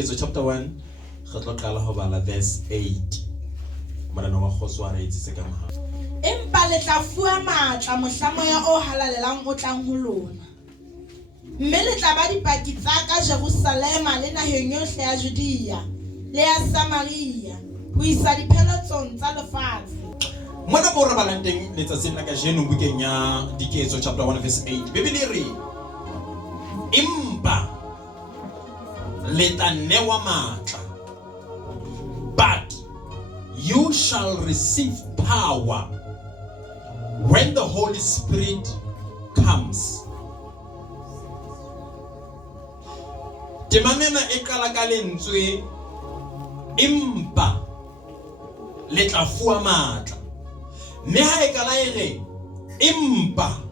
Diketso chapter 1 re tlo qala ho bala verse 8. Morena wa Khoswa re itsitse ka maha. Empa le tla fuwa matla mohlamoya o halalelang o tlang ho lona. Mme le tla ba dipaki tsa ka Jerusalema le naheng yohle ya Judea le ya Samaria ho isa dipheletsong tsa lefatshe. Mona mo re balang teng letsatsing la kajeno bukeng ya Diketso chapter 1 verse 8. Bibele re empa le tla newa matla, but you shall receive power when the Holy Spirit comes. Temanena e kala ka lentswe empa le tla fuwa matla. Mme ha e kala ere empa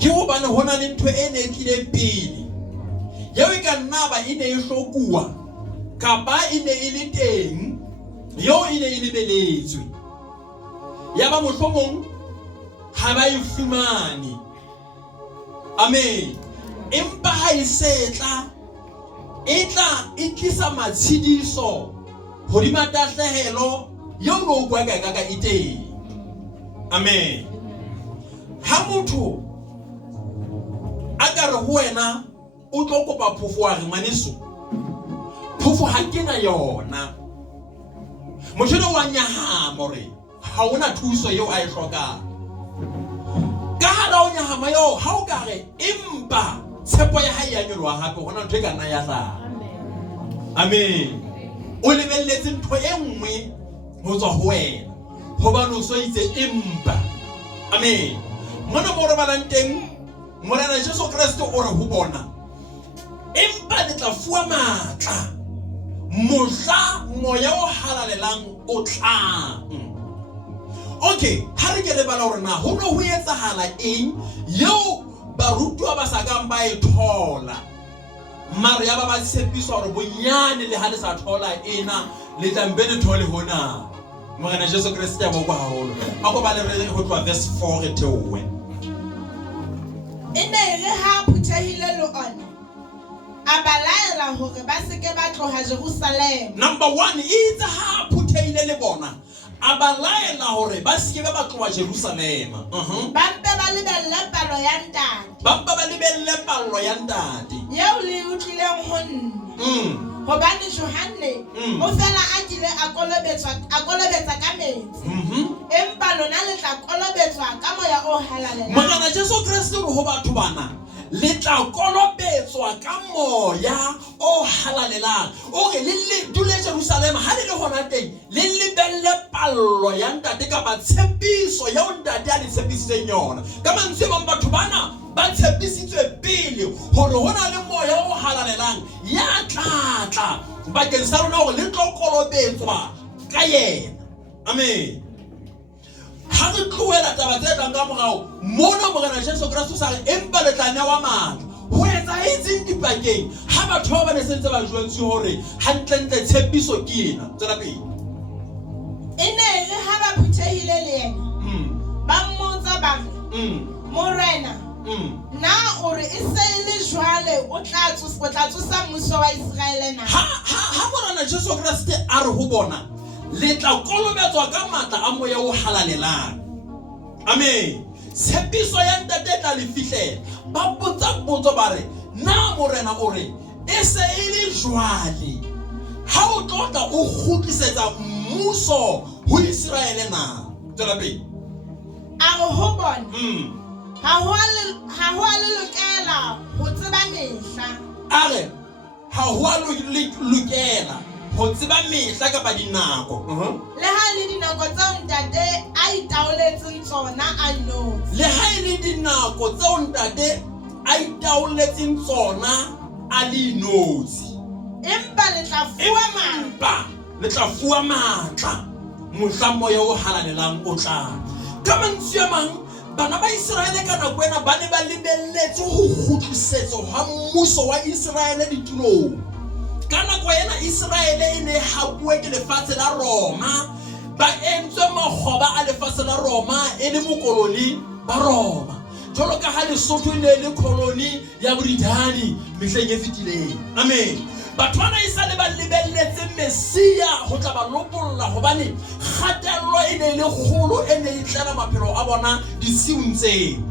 ke hobane hona le ntho e ne tlile pele yeo e ka nna ba ine e hlokuwa kapa ine e le teng yeo ine e lebeletswe ya ba mohlomong ha ba e fumane. Amen. Empa ha e setla e tla e tlisa matshidiso hodima tahlehelo yeo no bua ka iteng. Amen. Ha motho a ka re ho wena o tlo kopa phofo wa re ngwaneso phofo ha ke na yona, motho wa nyahama hore ha ona thuso eo a e hlokang ka hara o nyahama yo ha o ka re empa tshepo ya hae ya nyoloha hape hona ntho e ka nna ya hlaha. Amen. O lebelletse ntho e nngwe ho tswa ho wena hobane o so itse empa. Amen. Mona mo re balang teng Morena Jesu Kristo o re ho bona empa le tla fuwa matla mohla moya o halalelang o tlang. Okay, ha re ke le bala hore na ho no ho etsahala eng yeo barutwa ba sa kang ba e thola mare ya ba ba tshepiswa hore bonyane le ha le sa thola ena le tla mbe le thole hona. Morena Jesu Kristo ya bokwa haholo a go ba le re ho tloa verse 4 re theowe Ene re ha phuthehile le ona a balaela hore ba seke ba tloha Jerusalem. Number 1 itse ha phuthehile le bona a balaela hore ba seke ba tloha Jerusalem. Ba mpe ba lebelle palo ya ntate. Ba mpe ba lebelle palo ya ntate Yeo le utlileng ho nna. Hobane Johanne o fela a kile a kolobetsa ka metsi. Empa lona le tla kolobetswa ka moya o halalelang. Morena Jesu Kristo ho batho bana le tla kolobetswa ka moya o halalelang. O re le dule Jerusalem ha le hona teng le lebelle pallo ya ntate ka ba tshepiso ya ntate a le tshepisitseng yona. Ka mantswe ba batho bana ba tshepisitswe pele hore hona le moya o halalelang ya tlatla bakeng sa rona hore le tlo kolobetswa ka yena. Amen. Ha re tloela taba tse tlang ka morao mona Morena Jesu Kristo sa re empa le tla newa matla ho etsa etseng dipakeng ha batho ba ne sentse ba jwetswe hore hantlentle tshepiso ke ena. Tsela pele Ene re ha ba phuthehile le yena ba mmotsa ba Morena na o re e se le jwale o tla tsosa mmuso wa Israele na? Ha Morena Jesu Kristo a re ho bona le tla kolobetswa ka matla a moya o halalelang. Amen. Tshepiso ya ntate tla le fihlela ba potso ba re na Morena o re e se e le jwale ha o tlotla o khutlisetsa mmuso ho Israele na? Tsela pele a re ho bona ha ho a lokela ho tseba mehla. A re ha ho a lokela ho tseba mehla kapa dinako. Le ha le dinako tseo ntate a itaoletseng tsona a inotse. Le ha e le dinako tseo ntate a itaoletseng tsona a le inotse. Empa le tla fuwa matla. Le tla fuwa matla mohla moya o halalelang o tlang. Ka mantswe a mang bana ba Israele ka nako ena ba ne ba lebelletse ho kgutlisetso ha mmuso wa Israele ditulong. Ka nako ena Israele e ne hapuwe ke lefatshe la Roma ba entswe makgoba a lefatshe la Roma e le mokoloni ba Roma. Jolo ka ha Lesotho ne le koloni ya Britani mehleng e fetileng. Amen. batho bana e sale ba lebelletse Mesia ho tla ba lokolla hobane kgatello e ne le kgolo e ne e tlela maphelo a bona disiung tseo.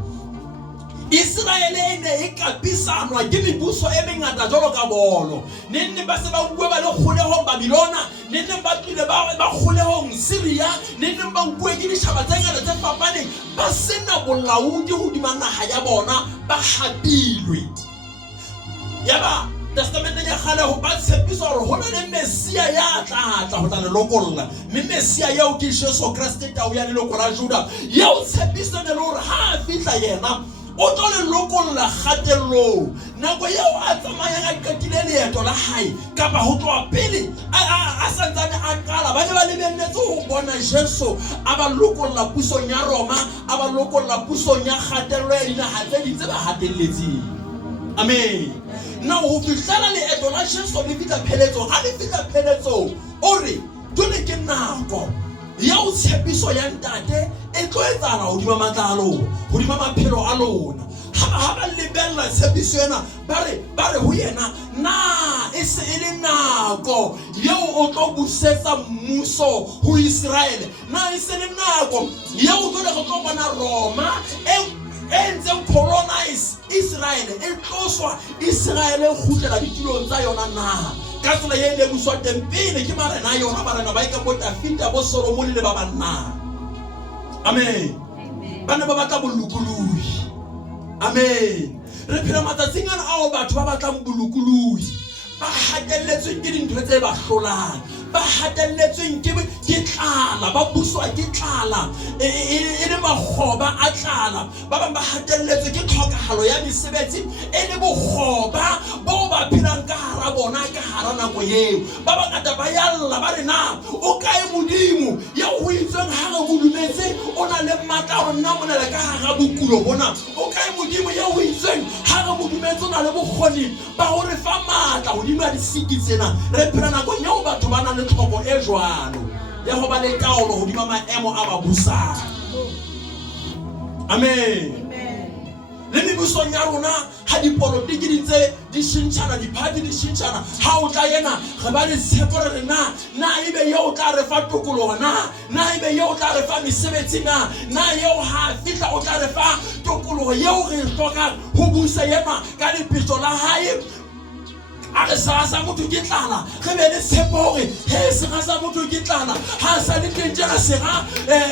Israele e ne e kapisanwa ke mebuso e mengata jwalo ka bolo. Nenne ba se ba bua ba le kgolehong Babilona, nenne ba tlile ba kgolehong Syria, nenne ba bua ke ditjhaba tse ngata tse fapaneng, ba sena bolaodi hodima naha ya bona, ba habilwe. Yaba testamenteng ya kgale ho ba tshepiswa hore ho na le Mesia ya tla ho tla le lokolla. Mme Mesia eo ke Jesu Kriste tao ya leloko la Juda, yeo tshepiswa le hore ha a fihla yena o tlo le lokolla kgatello. Nako eo a tsamayang a qetile leeto la hae kapa ho tloha pele a santsane a qala, ba ne ba lebelletse ho bona Jesu a ba lokolla pusong ya Roma, a ba lokolla pusong ya kgatello ya dinaha tse ding tse ba hatelletseng. Amen. Now ho fihlela leeto la Jesu le fihla pheletso, ha le fihla pheletso o re jwale ke nako ya ho tshepiso ya ntate e tlo etsahala hodima matla a lona, hodima maphelo a lona. Ha ba lebella tshepiso ena ba re ho yena na e se e le nako yeo o tlo busetsa mmuso ho Israele, na e se le nako yeo o tlo bona Roma entse colonize Israel, e tloswa Israel khutlela ditulong tsa yona na ka tsela ye le buswa tempele ke marena yona, marena ba ka bota fita bo Solomon le ba banna. Amen. Bana ba batla bolukului. Amen. Re phela matsatsing ana ao batho ba batlang bolukului, ba hatelletsweng ke dintho tse ba hlolang, ba hatelletsweng ke tlala, ba buswa ke tlala, e le makgoba a tlala, ba bang ba hatelletswe ke tlhokahalo ya mesebetsi e le bokgoba bo ba phelang ka hara bona ka hara nako eo. Ba bangata ba yalla ba re na o kae Modimo ya ho itseng ha re bodumetse o na le matla hore nna monela ka hara bokulo bona, o kae Modimo ya ho itseng ha re bodumetse o na le bokgoni ba ho re fa matla hodima disiki tsena. Re phela nakong eo batho ba na le tlhoko e jwalo ya ho ba le taolo hodima maemo a ba busang. Amen. Le mebusong ya rona ha dipolotiki di ntse di shintshana, diphati di shintshana, ha o tla yena re ba le tshepo re na ebe yeo o tla re fa tokoloho na ebe yeo o tla re fa mesebetsi na yeo ha fihla o tla re fa tokoloho yeo re hlokang ho busa yena ka lepetso la hae. A re sa motho ke tlala re be le tshepo hore he sera sa motho ke tlala ha sa le teng jana sera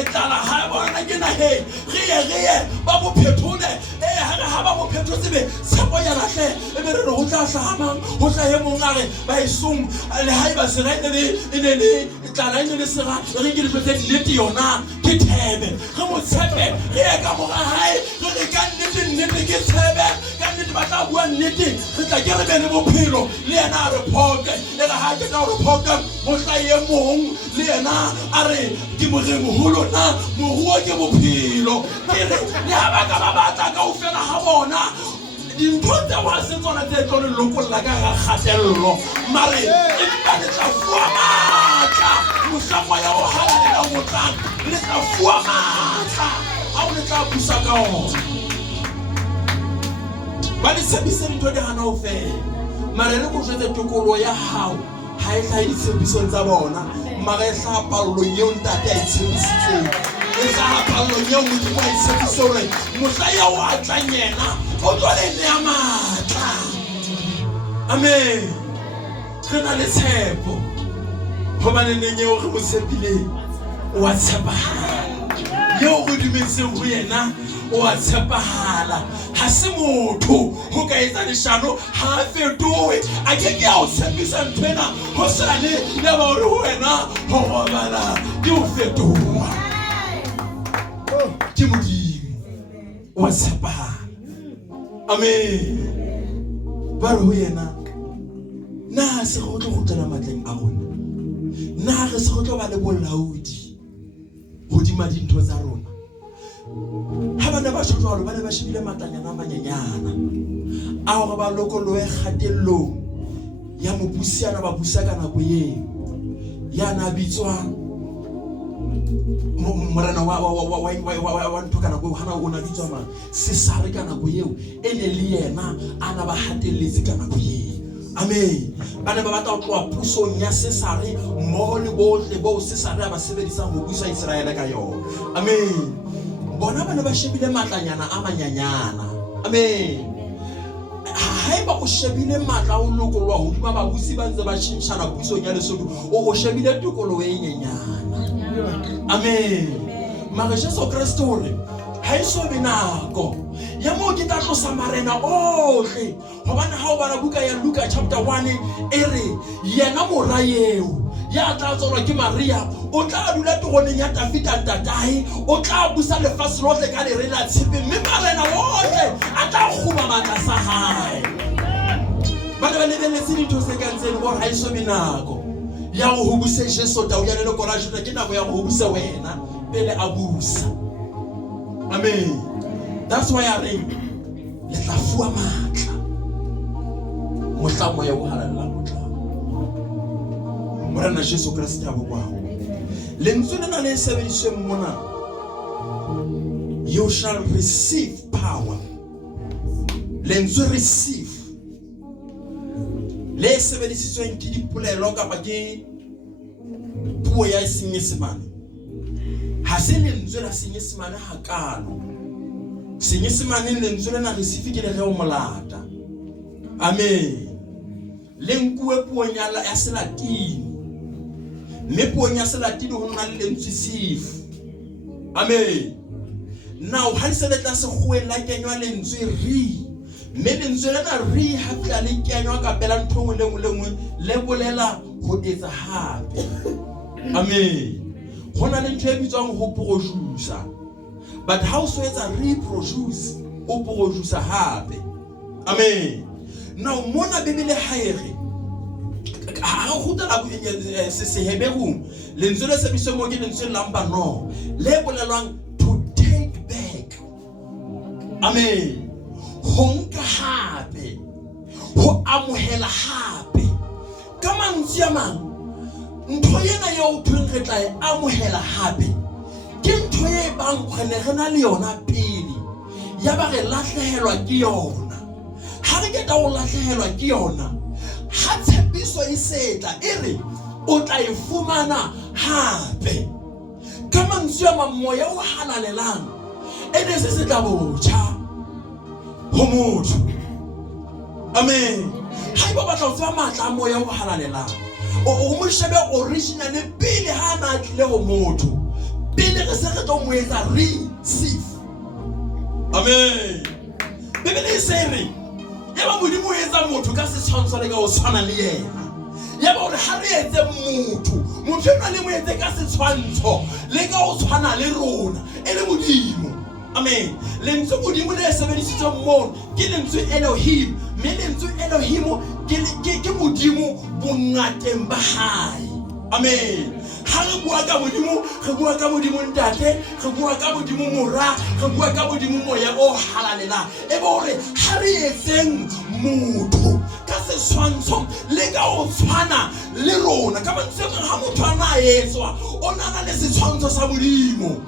tlala ha bona ke na he re ye ba mo phethole ha ba mo phethotse be tshepo ya lahle e be re ho tla hlama ho tla ye mong a re ba isung le ha ba sera e le tlala e le sera re ke le tse nnete yona ke thebe re mo tshepe re ye ka mora hae re ka nnete ke thebe ka nnete ba tla bua nnete re tla ke re be le bophelo le yena a re phoke le ga ke ka re phoke mo tla ye mong le yena a re ke moholo na moruo ke bophelo ke re le ha ba ka ba batla ka o fela ha bona dintho tse wa se tsona tse tlo le lokolla ka ga kgatello mare e ba le tla fuwa matla mohlamo ya o halalela motlang le tla fuwa matla ha o le tla busa ka ona ba le sebise ntho di hana o fela. Mare re go jwetse tokolo ya hao ha e tla ditshepisong tsa bona, mara e tla pallo eo ntate a itshepisitseng, e tla pallo eo Modimo a itshepisitseng hore mohla ya o atlang yena o tlo le nea matla. Amen. Re na le tshepo hobane neng eo re mo tshepileng o a tshepahala, eo re dumetseng ho yena o a tshepahala. Ha se motho ho ka etsa leshano ha fetohe a ke a o tshepisa nthwena ho sane le ba hore ho wena ho robala ke o fetoha ke Modimo o a tshepahala. Amen. Ba re ho yena na se go tlo go tsena matleng a rona, na re se go tlo ba le bolaodi hodima dintho tsa rona. Ha bana ba jwalo ba ne ba shebile matanyana a manyenyana a hore ba lokolohe kgatellong ya mobusiana ba busa ka nako eo yana bitswang morena wa ntho ka nako hana o na bitswa ma se sare ka nako eo ene le yena ana ba hatelletse ka nako eo Amen. Bana ba batla ho tloha pusong ya Sesare mmoho le bohle bo Sesare a ba sebedisang ho busa Israele ka yona. Amen. Bona bana ba shebile matlanyana a manyanyana. Amen. Haeba o shebile matla o lokolwa hodima babusi ba ntse ba tshintshana pusong ya Lesotho, o shebile tokoloho e nyenyana. Amen. Mara Jesu Kristo hore ha iso binako ya mo ke tla tlosa marena ohle hobane ha o bana buka ya Luka chapter 1 e re yena morayeo ya tla tswalwa ke Maria o tla dula togoneng ya Dafita ntatae o tla busa lefatshe lohle ka lerele la tshepe mme marena ohle a tla kguba matla sa hae. Bana ba lebeletse dintho tse ka ntseng hore ha iso binako ya ho busa Jesu tau ya le courage ke nako ya ho busa wena pele a busa. Amen. That's why I ring. Le tla fuwa matla. Mohla moya o halalla motla. Morena Jesu Kristo a bokwaho. Lentswe lena le sebediswe mona. You shall receive power. Lentswe receive. Le sebedisitsweng ke dipolelo kapa ke puo ya Senyesemane. Ha se lentswe la Senyesemane hakalo. Senyesemane lentswe lena receive ke le ge o molata. Amen. Lenkuwe puong ya Selatini. Mme puong ya Selatini ho nna le lentswe sif. Amen. Now ha se le tla se kgoeng la kenywa lentswe ri. Mme lentswe lena ri ha tla le kenywa ka pela ntho le ngwe le bolela ho etsa hape. Amen. Hona le ntho e bitswang ho produce. But how so it's a reproduce o produce hape. Amen. Now mona bebele haere ha go tla go se Hebrew lentswe le sebediswe mo ke lentswe lamba no le bolelwang to take back. Amen. Ho nka hape ho amohela hape ka mantswe a mang ntho yena ya o thweng re tla e amohela hape ke ntho e bang khone re na le yona pele ya ba re lahlehelwa ke yona. Ha re ke ta o lahlehelwa ke yona ha tshepiso e setla e re o tla e fumana hape ka mantswe a mamoya o halalelang ene se tla botjha ho motho. Amen. Ha iba batla o tswa matla a moya o halalelang o mo shebe original pele ha na tle ho motho pele re se re tlo mo etsa receive. Amen. Bebele se re ya ba modimo etsa motho ka se tshwantsho le ka o tshwana le yena. Ya ba re ha re etse motho na le mo etse ka se tshwantsho le ka o tshwana le rona e le modimo. Amen. Lentswe modimo le sebedisitswe mo ke lentswe Elohim. Me lentswe Elohim ke modimo bongateng ba hae. Amen. Ha re bua ka modimo, re bua ka modimo ntate, re bua ka modimo mora, re bua ka modimo moya o halalela. E bo re ha re etseng motho ka se tshwantsho le ka o tshwana le rona ka mantswe ha motho ana etswa o nana le se tshwantsho sa modimo.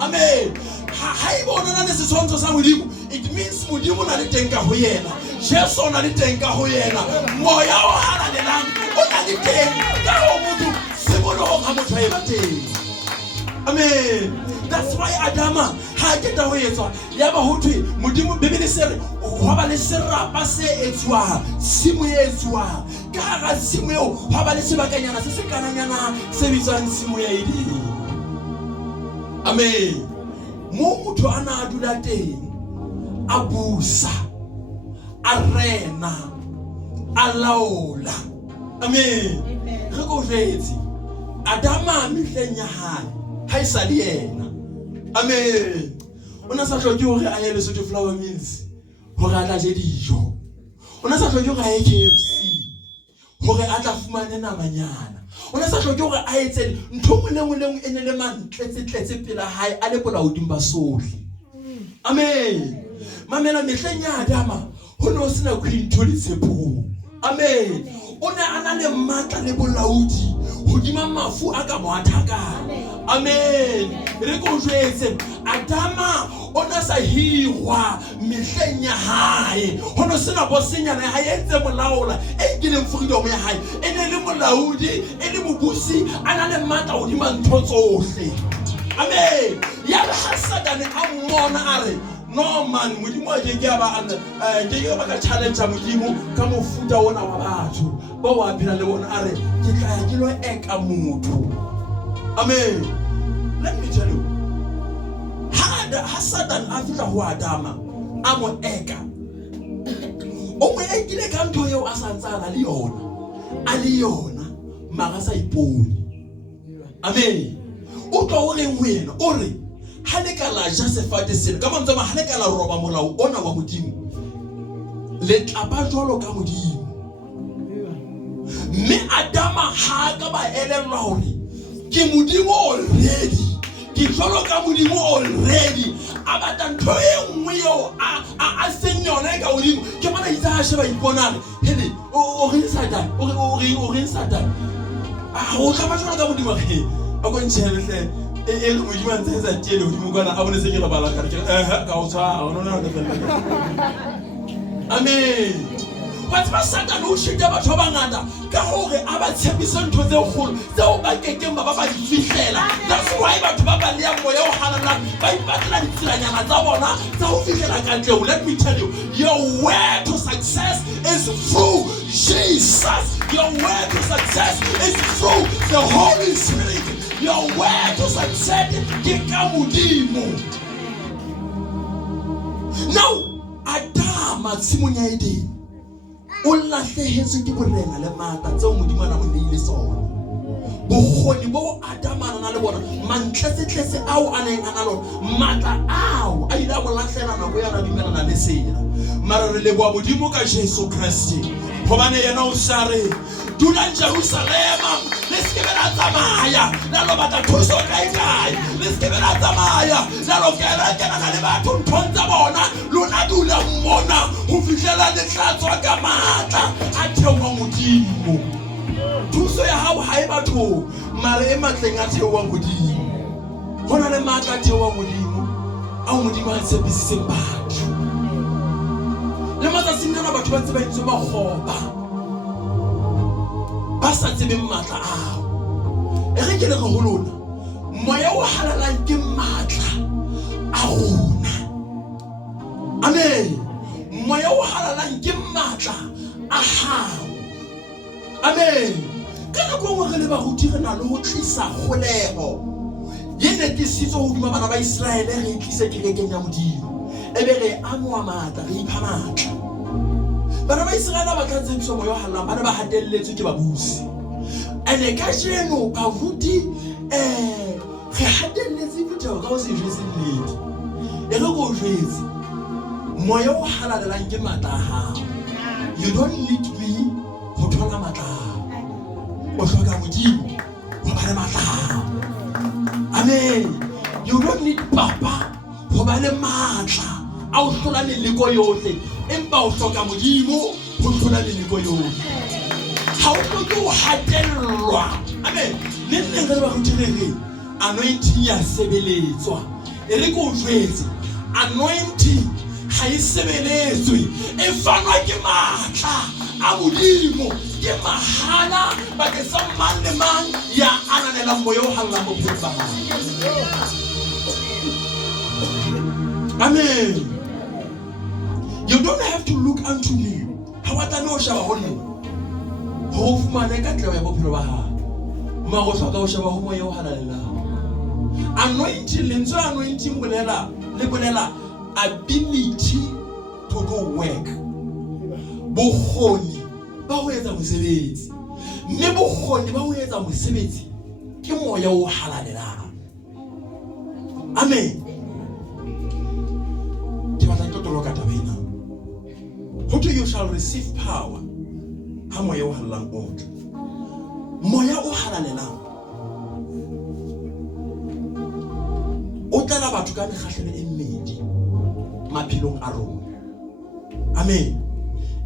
Amen. Ha e bona na le se tshwantsho sa modimo, it means modimo na le teng ka ho yena. Jesu na le teng ka ho yena. Moya o halalelang o na le teng ka ho motho se bona ho ha motho e ba teng. Amen. That's why Adama ha ke ta ho etswa ya ba ho thwe modimo bebele se re ho ba le serapa se etswa simo e etswa ka hara simo eo ho ba le sebakanyana se se kananyana se bitswang simo ya edimo. Amen. Mo motho ana a dula teng a busa a rena a laola. Amen. Re go retsi Adama mehleng ya hae ha e sa le yena. Amen. Ona sa hloke hore a ye Lesotho Flower Mills hore a tla je dijo. Ona sa hloke hore a ye KFC hore a tla fumane namanyana. Ona sa hloke hore a etse ntho ngwe ene le mantletse pela hae a le bolaoding ba sohle. Amen. Mamela mehleng ya Adama ho no sena khwintho le tshepo. Amen. Ona ana le matla le bolaodi hodima mafu a ka mo athaka. Amen. Re go jwetse Adama ona sa hirwa mehleng ya hae hono sena bosenyana ya hae entse molaola e kileng freedom ya hae ene le molaodi ene mobusi ana le matla hodima ntho tsohle. Amen. Ya ba Satan a mmona are no man modimo a ke ba ana ke ba ka challenge modimo ka mofuta ona wa batho ba wa phela le bona are ke tla ya ke lo eka motho. Amen. Let me tell you, ha Satan a fihla ho Adama a mo eka o mo ekile ka ntho eo a sa ntsana le yona mara sa ipone. Amen. O tlo o reng ho yena o re ha le ka la ja sefate sena ka mantswe ha le ka la roba molao ona wa modimo le tla ba jwalo ka modimo. Mme Adama ha ka ba elellwa hore ke modimo already, ke jwalo ka modimo already, a batla ntho e nngwe eo a senyona ka modimo ke bona itse a sheba iponane hele o re Satan o re Satan o tla ba jwalo ka modimo he a go ntshele e go modimo ntse sa tiele modimo kana a bone se ke la bala ka ka o tshwa o nona amen. But Satan o shita batho ba ngata ka hore a ba tshepisa ntho tse kgolo tseo ba kekeng ba ba di fihlela. That's why batho ba ba le moya o halalang ba ipatla ditsilanyana tsa bona tsa ho fihlela ka ntle. Let me tell you, your way to success is through Jesus. Your way to success is through the Holy Spirit. Your way to success ke ka modimo. Now Adama tsimong ya Edeni o lahlehetswe ke borena le matla tseo modimo ana mo neile sona. Bokgoni bo Adama ana le bona mantlesetlese ao a neng ana lona matla ao a ile a mo lahlela nako ya ra dumelana le sena. Mara re leboha modimo ka Jesu Kriste hobane yena o sa re dula Jerusalema le se ke la tsamaya la lo batla thuso kae le se ke la tsamaya la lo kena le batho nthontsha bona lona dula mmona ho fihlela le tlatswa ka matla a theowa modimo. Thuso ya hao ha e batho mare e matleng a theowa modimo. Hona le matla a theowa modimo a modimo a tsebisitseng batho. Le matsatsing ana batho ba ntse ba itse ba kgoba ba sa tsebeng matla ao. E re ke le go lona moya o halalang ke matla a rona. Amen. Moya o halalang ke matla a hao. Amen. Ka nako ngwe re le baruti re na le ho tlisa kgolego ye netisitse ho duma bana ba Israele re tlise kerekeng ya modimo ebe re amoa matla re ipha matla. Bana ba Israele ba tla tsebiso moya o halalang bana ba hatelletswe ke babusi ene ka jeno baruti re hatelletse botho ka ho se jwetse nnete e re go jwetse moya o halalelang ke matla a hao. You don't need me ho thola matla o hloka modimo ho ba le matla. Amen. You don't need papa ho ba le matla a o hlola meleko yohle empa o hloka modimo ho hlola meleko yohle. Ha o hloke ho hatellwa. Amen. Neng re ba go direng anointing ya sebeletswa e re go jwetse anointing ha e sebeletswe e fanwa ke matla a modimo ke mahala bakeng sa mang le mang ya ananela moya o hallang bophelo ba hae. Amen. You don't have to look unto me. Ha wa tla no shaba ho nna ho fumane ka tlewa ya bophelo ba hae ma go hloka ho shaba ho moya o halalang. Anointing lentswe anointing bolela ability to do work. Bokgoni ba ho etsa mosebetsi. Mme bokgoni ba ho etsa mosebetsi ke moya o halalang. Amen. Ke batla ke toloka tabena. Who you shall receive power? Ha moya o halalang o tla. Moya o halalang o tla batho ka mekgahlelo e mmedi maphelong a rona. Amen.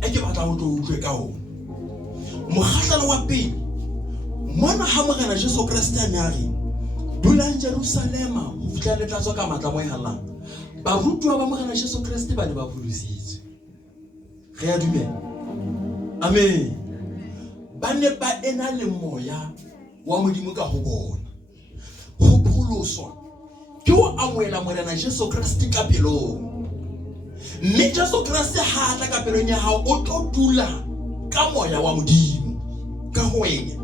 E ke batla ho tlo utlwe ka ona mokgahlelo wa pele mona ha morena Jesu Kriste a re dulang Jerusalema ho fihla le tlatswa ka matla mo e halang barutwa ba Morena Jesu Kriste ba ne ba pholositswe. Re a dumela. Amen. Ba ne ba ena le moya wa Modimo ka ho bona. Ho pholoswa ke o amoela Morena Jesu Kriste ka pelong. Mme Jesu Kriste ha a tla ka pelong ya hao o tlo dula ka moya wa Modimo ka ho wena.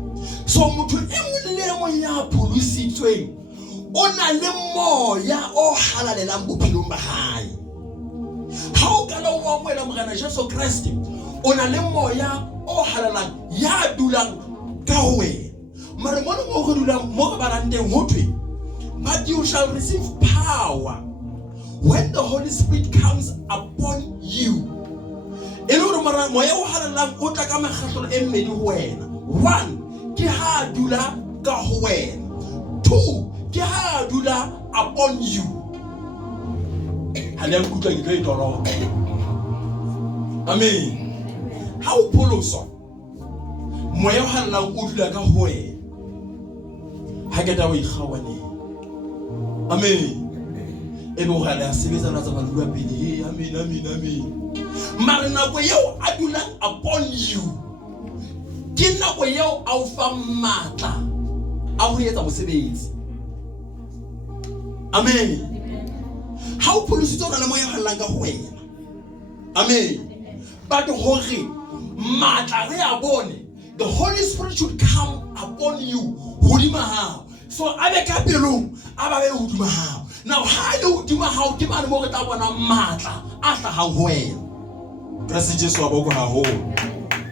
So motho e mong le mong ya pholositsweng o na le moya o halalelang bophelong ba hae. Ha o ka la o amoela Morena Jesu Kriste o na le moya o halalang ya dulang ka ho wena. Mare mona mo go dulang mo ga baranteng ho thwe, but you shall receive power when the Holy Spirit comes upon you. Elo re mara moya o halalang o tla ka makgahlelo e mmedi ho wena. 1 ke ha dula ka ho wena. 2 ke ha dula upon you. Hale nkutla ke tlo itoro. Amen. Ha o pholoswa moya o halalang o dula ka ho wena. Ha ke ta o ikgawane. Amen. Ebe o gale a sebetsana tsa balua pele. Amen, amen, amen. Mare nako yeo a dulang upon you ke nako yeo a o fa matla a ho etsa mosebetsi. Amen. Ha o pholositswe na le moya halalang ka ho wena. Amen. But hore matla re a bone, the Holy Spirit should come upon you hodima hao. So abe ka pelong aba be hodima hao. Now ha le hodima hao ke mane mo re tla bona matla a tla ha ho wena. Presi Jesu wa boko haholo.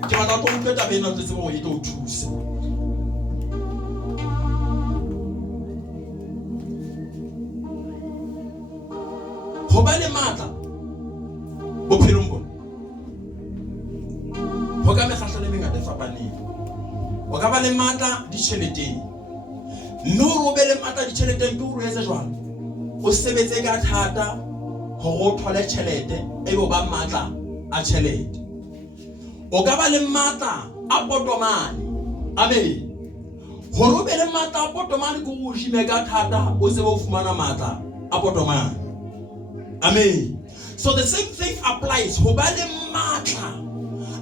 Ke batla go utlwa bena ntse mo e tlo thusa. Ho ba le matla bophelong bona. Ho ka mekgahlo le mengata e fapaneng. Ho ka ba le matla ditjheleteng. No o be le matla ditjheleteng ke o etse jwang? O sebetse ka thata hore o thole tjhelete e bo ba matla a tjhelete. O ka ba le matla a potomane. Amen. Hore o be le matla a potomane ke o shime ka thata o se bo fumana matla a potomane. Amen. So the same thing applies. Ho ba le matla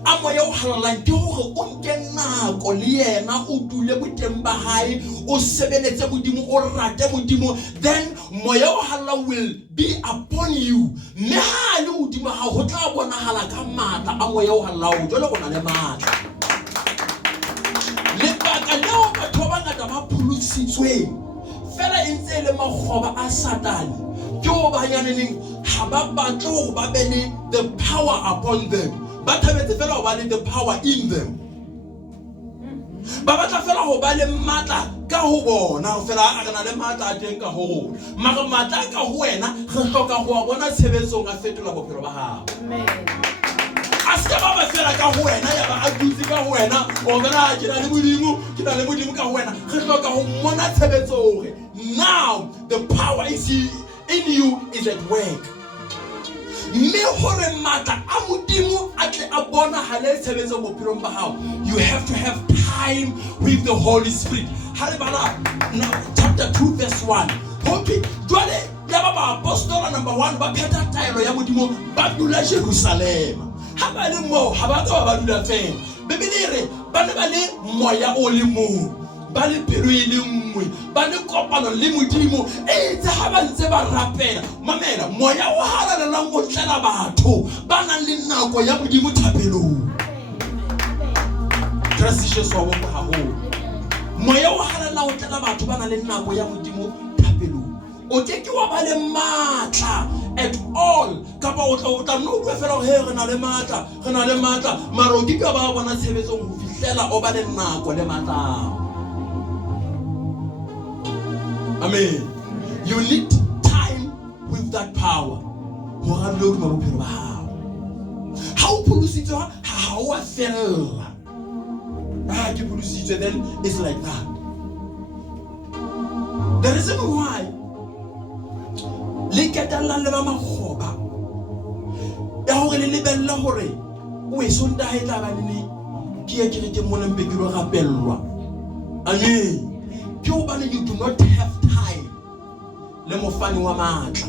a moya o halalang ke hore o nke nako le yena o dule boteng ba hae o sebeletse Modimo o rate Modimo, then moya o halalang will be upon you. Mme ha le hodimo ha ho tla bonahala ka matla a moya o halalang jwale go na le matla. Le baka leo batho ba ngata ba pholositsweng fela e ntse le makgoba a Satane ke o ba yaneng ha ba batla hore ba be le the power upon them. But fela ho ba le the power in them. Ba batla fela ho ba le matla ka ho bona fela a rena le matla a teng ka ho rona. Mara matla ka ho wena re hloka ho bona tshebetsong a fetola bophelo ba hao. Amen. A se ba fela ka ho wena ya ba a dutse ka ho wena o bona ke na le Modimo ka ho wena. Re hloka ho mona tshebetso hore now the power is in you is at work. Me hore matla a Modimo a tle a bona hale tshebetso bophelong ba hao, you have to have time with the Holy Spirit. Halebala chapter 2 verse 1. Okay, jwale ya ba apostola number 1 ba pheta taelo ya Modimo ba dula Jerusalem. Ha ba le mo ha ba ka ba dula fela. Bebele re ba ne ba le moya o le mo. Ba le pelo e le nngwe, ba le kopano le Modimo e tse ha ba ntse ba rapela. Mamela moya o halalelang o tlela batho ba nang le nako ya Modimo thapelong. Krisi Jesu wa boko haholo. Moya o halalelang o tlela batho ba nang le nako ya Modimo thapelong. O ke ke wa ba le matla at all kapa o tla no bua fela he re na le matla maro ke ka ba bona tshebetsong ho fihlela o ba le nako le matla. Amen. You need time with that power. Hora lo ke mabophelo ba hao. Ha o pholositswe ha o a fella. Ke pholositswe then it's like that. The reason why le ketalla le ba makgoba ya hore le lebella hore o e sonta ha etla ba le ke ye ke mona mpe ke lo rapellwa. Amen. You do not have time le mofani wa matla.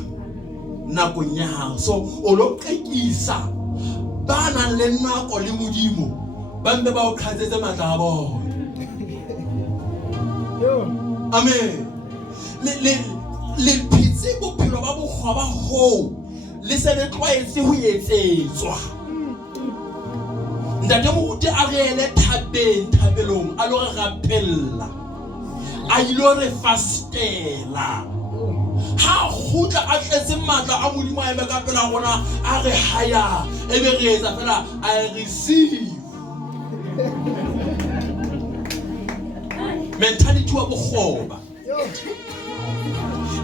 nakong ya hao. So o lo qekisa ba nang le nako le modimo ba mbe ba o khatsetse matla a bona. Amen. Le phitse bophelo ba bokgwaba ho le se le tlwaetse ho etsetswa. Ntate moruti a re ele thabelong a lo re rapella a ilo re fastela ha khutla a tletse matla a modimo a eme ka pela rona a re haya ebe re etsa fela I receive. Mentality wa bokgoba.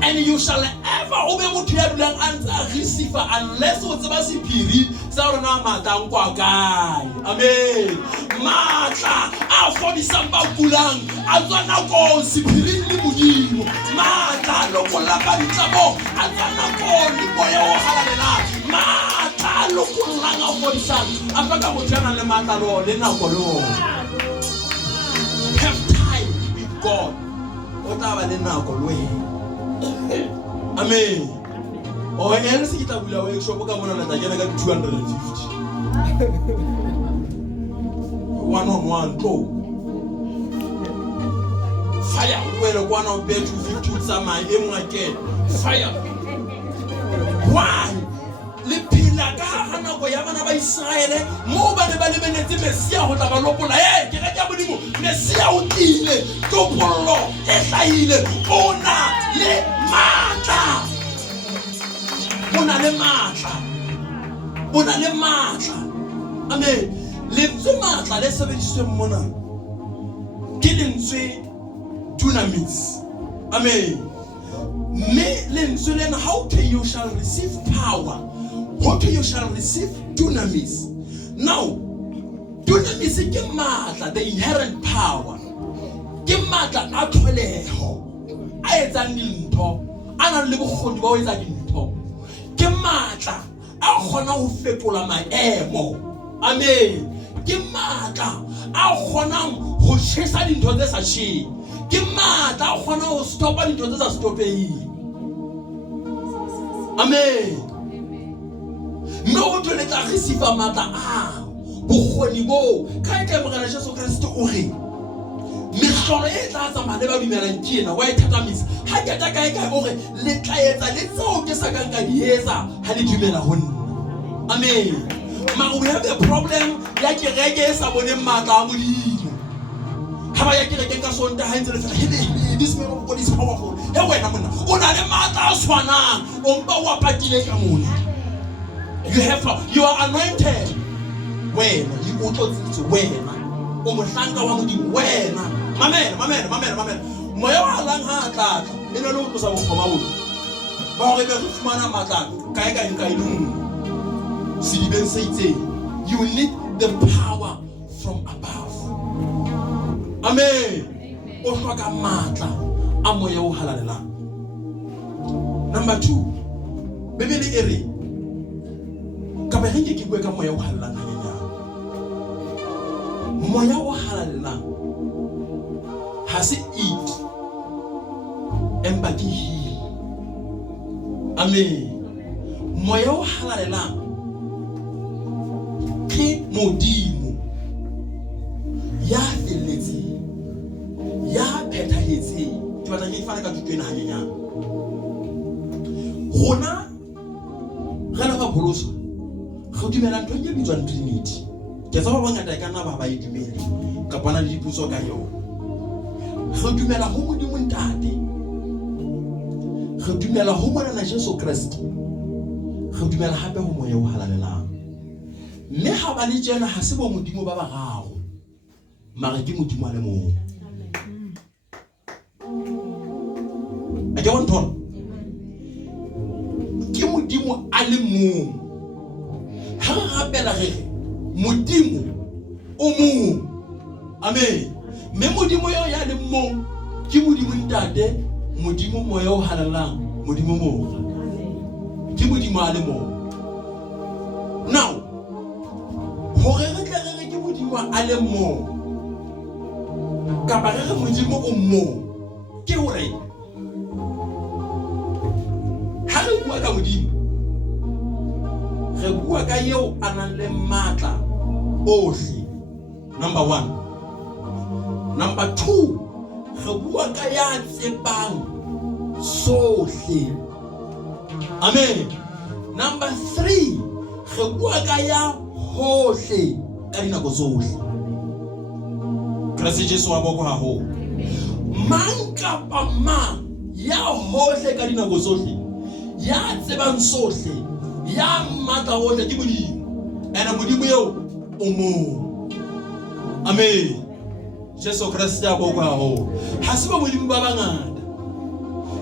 And you shall ever obey what you have done and receive unless o tseba sephiri sa rona matla nkwa kae. Amen. Matla a fodisang ba kulang a tswana ko sephiri le modimo. Matla lo ko la ba ditlamo a tswana ko le moya o halalela. Matla lo ko la nga fodisang a fa ka motshana le matla lo le nako lo. Have time with God. O tla ba le nako lo e. Amen. Oh, else kita bula workshop ka mona na kena ka 250. One on one go. Fire well one on bed 250 sama e mo ke. Fire. Why? Le pila ka hana go ya bana ba Israele mo ba ne ba le benetse Mesia ho tla ba lopola ke re ka bodimo Mesia o tile topollo e hlaile ona le matla. Ona le matla. Amen. Le matla le sebediswe mona ke lentswe dunamis. Amen. Me lentswe lena how to you shall receive power. How to you shall receive dunamis. Now dunamis ke matla, the inherent power. Ke matla a tlholeho a etsang dintho a nang le bokgoni ba ho etsa dintho. Ke matla a kgona ho fetola maemo. Amen. Ke matla a kgonang ho tshesa dintho tse sa tsheng. Ke matla a kgona ho stopa dintho tse sa stopeng. Amen. No to let us receive a matla a bokgoni bo ka e morena Jesu Kristo o re mehlolo e tla tsamaya le ba dumelang ke ena wa e thatamisa ha ke ta kae o re le tla etsa le tseo ke sa kang ka di etsa ha le dumela ho nna. Amen. We have a problem ya ke reke sa boneng matla a modimo. Ha ba ya ke reke ka sonta ha ntse le fela this man of God is powerful. He wena monna o na le matla a tshwanang o mpa wa patile ka mona. You are anointed. Wena you utlotse wena o mohlanka wa modimo wena. Amen. Moya wa lang ha tla e le lo tlosa bokgoma bo ba re be re fumana matla kae ka ilung. Sidibeng se itseng you need the power from above. Amen. O hloka matla a moya o halalelang. Number 2, Bibele e re ka ba ke bue ka moya o halalang hanyana. Moya o halalang ha se eat empa ke he. Amen. Moya o halalang ke modimo ya feletse ya phethahetse. Ke batla ke fana ka thuto ena hanyana. Rona re la ba bolosa go dumela ntho e bitswang Trinity. Ke tsaba ba ngata ka nna ba e dumele ka bona le diputso ka yona. Go dumela ho modimo ntate, go dumela ho morena Jesu Kristo, go dumela hape ho moya o halalelang. Mme ha ba le tsena ha se bo modimo ba bararo mara ke modimo a le mong. A ke wonthona ke modimo a le mong. Ha re rapela re modimo o mong. Amen. Me modimo yo ya le mong ke modimo ntate, modimo moya o halalang, modimo mong ke modimo a le mong. Now hore re tle re ke modimo a le mong ka ba re modimo o mong ke hore ha re bua ka modimo re bua ka eo a nang le matla ohle. Number 1. Number 2, re bua ka ya tsebang sohle. Amen. Number 3, re bua ka ya hohle ka dinako tsohle. Krasi Jesu wa boko haholo. Mang kapa mang ya hohle ka dinako tsohle, ya tsebang sohle, ya matla hohle ke Modimo. Ena Modimo eo o mo. Amen. Jesu Christ ya boko haholo. Ha se ba Modimo ba bangata.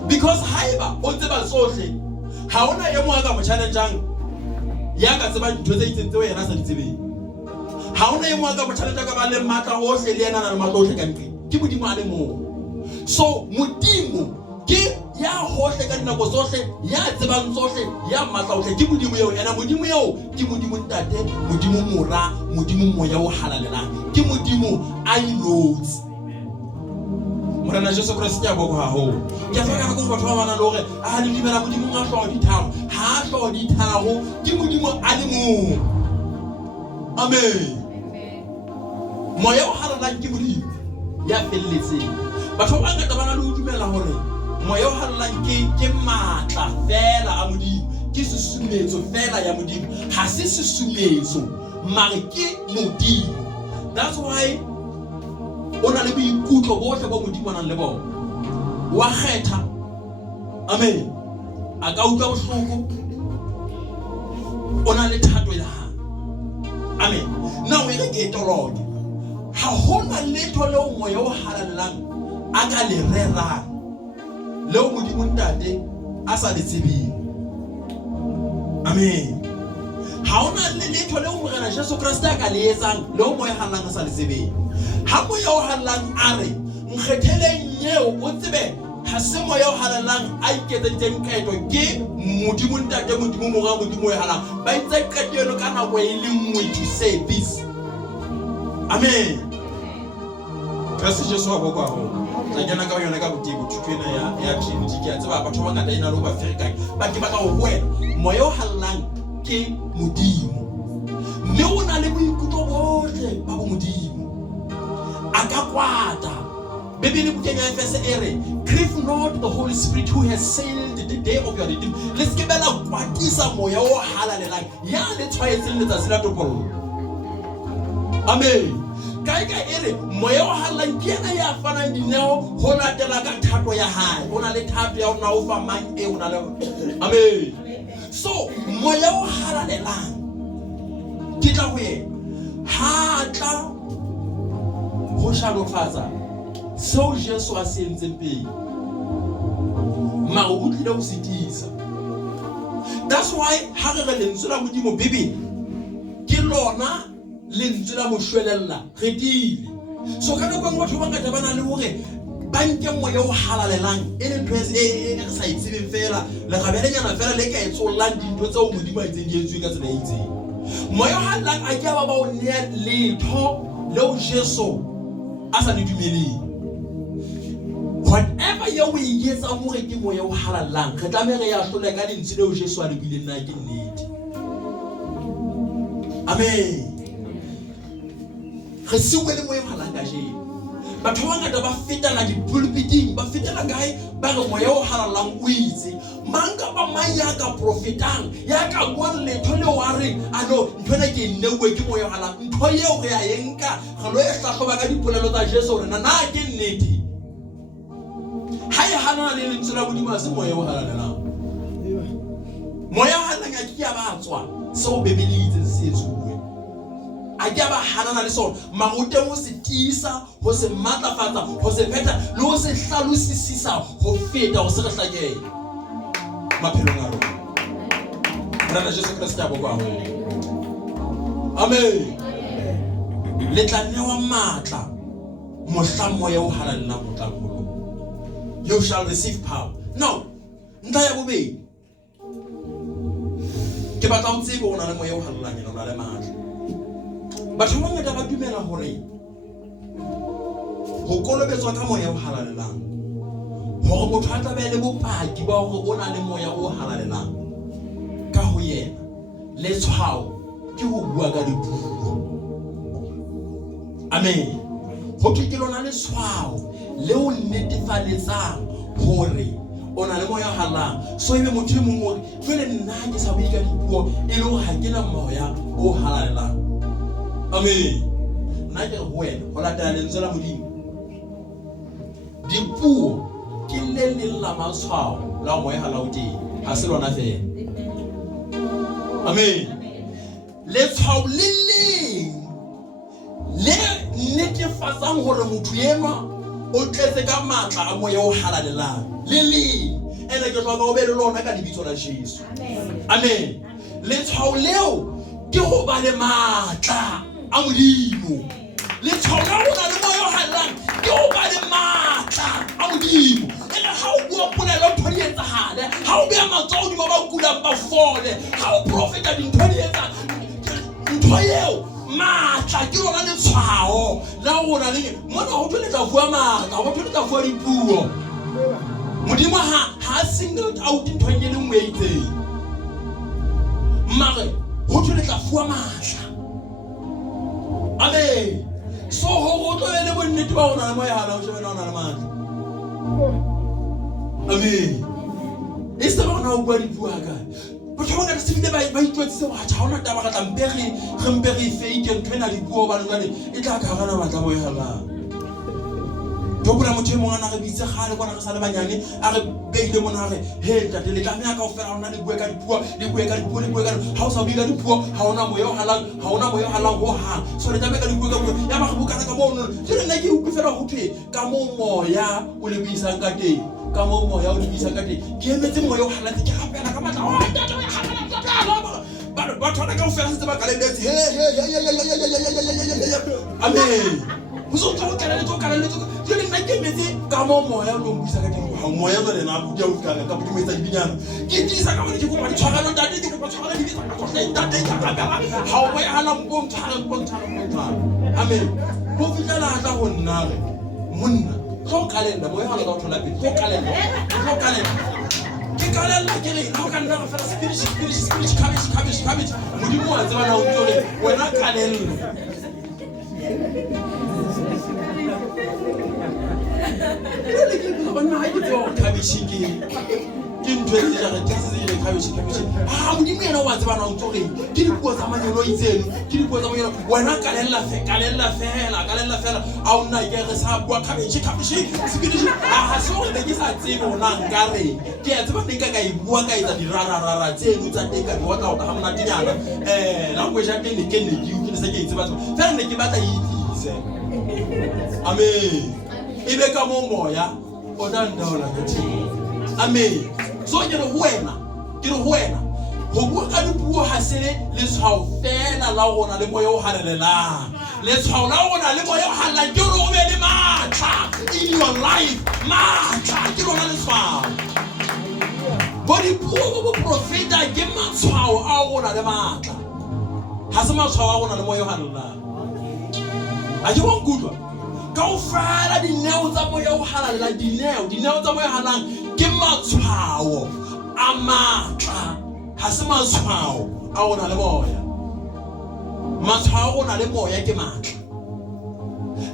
Because haiba o tseba sohle, ha ona ye mo a ka mo challenge-ang ya ka tseba ntho tse itseng tseo yena sa di tsebeng. Ha ona ye mo a ka mo challenge-ang ka ba le matla hohle le yena na le matla hohle ka ntle. Ke Modimo a le mo. So Modimo ke ya hohle ka dinako tsohle, ya tsebang tsohle, ya matla hohle ke Modimo eo. Ena Modimo eo ke Modimo ntate, Modimo mora, Modimo moya o halalelang, ke Modimo I knows. Morena Jesu Christ ya boko haholo. Ke fa ka go batho ba bana le hore a le dimela Modimo a hloa ditharo, ha hloa ditharo, ke Modimo a le mo. Amen. Moya o halalang ke Modimo ya felletseng. Batho ba ngata ba na le ho dumela hore moya o halalang ke matla fela a Modimo, ke susumetso fela ya Modimo, ha se susumetso mare ke Modimo. That's why ona le boikutlo bohle bo Modimo nang le bona wa kgetha. Amen. A ka utlwa bohloko, ona le thato ya ha. Amen. Now we get toloke, ha hona letho leo moya o halalang a ka le rerang leo Modimo ntate a sa le tsebeng. Amen. Ha hona le letho leo morena Jesu Kriste a ka le etsang leo moya halalang a sa le tsebeng. Ha moya o halalang a re nkgetheleng eo o tsebe, ha se moya o halalang a iketseditseng kaeto ke Modimo ntate, Modimo mora, Modimo ya halang ba itse qetelo ka nako e le nngwe to service. Amen. Krasi Jesu wa boko haholo. Tla kena ka yona ka botebo thutwena ya Trinity ke a tseba batho ba ngata ena le ba ferikang ba ke batla ho wena moya o halalang ke Modimo, mme o na le boikutlo bohle ba bo Modimo. A ka kwata Bibele bukeng ya Efese e re grieve not the Holy Spirit who has sealed the day of your redemption. Le se ke bela kwatisa moya o halalelang ya le tshwaetseng letsatsi la topollo. Amen. Ka ere moya o halalang ke yena ya fanang dineo ho latela ka thato ya hae. O na le thato ya ona o fa mang e o na le. Amen. So moya o halalelang ke tla ho yena ha tla ho shalofatsa seo Jesu a se entseng pele, ma o tlile ho sitisa. That's why ha re lentswe la Modimo Bibele ke lona lentswe la moshwelella re dile. So ka nako batho ba ngata ba na le hore ba nke moya o halalelang e le ntho e re sa itsebeng fela, le gabelenyana fela le ka e tsollang dintho tseo Modimo a itseng di etswe ka tsela e itseng. Moya o halalang a ke ba o nea letho leo Jesu a sa le dumeleng. Whatever you will get a more ke moya o halalang, re tlameha re ya hlola ka lentswe leo Jesu a le buileng nna ke nnete. Amen. Re siwe le moya o halalang ka jeno. Batho ba ngata ba fetela di-pulpiting, ba fetela kae ba re moya o halalang o itse. Mang kapa mang ya ka profetang, ya ka buang letho leo a reng ano nthona ke nneuwe ke moya o halalang, ntho eo re a enka re lo e hlahloba ka dipolelo tsa Jesu hore na ke nnete. Hai hana le lentswe la Modimo a se moya o halalelang. Moya o halalang a ke ya ba tswa seo Bibele e itseng se etsuwe. A ke ba hanana le sona maruteng ho se tisa, ho se matlafatsa, ho se feta le ho se hlalosisisa ho feta ho se re hlakela maphelong a rona. Morena Jesu Kriste ya boko haholo. Amen. Le tla newa matla mohla moya o halalelang mo tla mo. You shall receive power. Now, ntlha ya bobedi ke batla ho tseba o na le moya o halalang ena o na le matla. Batho ba ngata ba dumela hore ho kolobetswa ka moya o halalelang hore motho a tla be le bopaki ba hore o na le moya o halalelang ka ho yena letshwao ke ho bua ka dipuo. Amen. Ho ke lona letshwao leo netefaletsang hore ona le moya halang. So ebe motho e mong hore jwale nna ke sa bua ka dipuo e le ho ha ke na moya o halalang. Amen. Nna ke ho wena ho latela lentswe la Modimo. Dipuo ke le la matshwao la moya halang teng. Ha se lona fela. Amen. Letshwao le leng le netefatsang hore motho ena o tletse ka matla a moya o halalelang. Lili ene ke tloga o be le lona ka lebitso la Jesu. Amen. Letshwao leo ke ho ba le matla a Modimo. Letshwao la rona le moya o halalelang ke ho ba le matla a Modimo. Ene ha o bua polelo ntho di etsahale, ha o bea matsoho di ba kulang ba fole, ha o profeta dintho di etsa ntho eo matla ke lona letshwao la rona le mona ho tloletsa bua matla, ho tloletsa bua dipuo. Modimo ha singled out ntho e le nngwe e itseng. Mare ho tloletsa bua matla. Amen. So ho tlo le bonnete ba ona le moya hala o shebela ona le matla. Amen. Ese ba ona o bua dipuo ka. Batho ba ka se bile ba itwetse wa ha ona taba ka tampere re fake ntwena dipuo ba lwana e tla ka gana matla moya hala. Tobula motho e mong ana re bitse gale bona re sa le banyane a re beile mona re he tate le tla me ka ofela ona le bua ka dipuo le bua ka ha o sa bua ka dipuo ha ona moya o halang ho ha so le tla ka dipuo ka bua ya ba re bukana ka mono le nna ke upefela ho thwe ka mo moya o le buisang ka teng ka mo moya o le buisang ka teng ke emetse moya o halang ke gapela ka matla o tate o halang ba thona ka ofela se ba ka le he amen so tlo ka le tlo jele nna ke metse ka mo moya o lo buisa ka teng ha moya le na bu dia o ka bodimo etsa dibinyana ke disa ka mane ke go ba di tshwara ntate ke go tshwara di bitsa ka tsohle ntate ka ka ha o moya hala mo tshwara amen bo fitla tla go nna re monna go kalenda moya hala ka thola pele go kalenda ke kalenda ke re ho ka nna go fela spirit cabbage modimo wa tseba na o tsole wena kalenda le ke bona ha ke tlo cabbage ke ntwe le ja re tse le cabbage modimo yena wa tseba na o tsore ke dipuo tsa manyolo itseno ke dipuo tsa manyolo wena kalella fela a o nna ke re sa bua cabbage spirit ha se o ke sa tsebe ona nka re ke a tseba nka ka e bua ka etsa di rara tseno tsa teng ka di wa tla o ta ha mona dinyana language ya teng ke ne ke se ke itse batho fela ne ke batla itse amen ibe ka mo moya o tla ndaola ka teng amen so ke re ho wena ho bua ka dipuo ha se le tshwao fela la rona le moya o halalelang le tshwao la rona le moya o halalang ke re o be le matla in your life matla ke rona le tshwao bo dipuo bo profeta ke matshwao a rona le matla ha se matshwao a rona le moya o halalang a ke wa nkutlwa ka o fala dineo tsa moya o halalang dineo tsa moya halang ke matshwao a matla ha se matshwao a rona le moya matshwao a rona le moya ke matla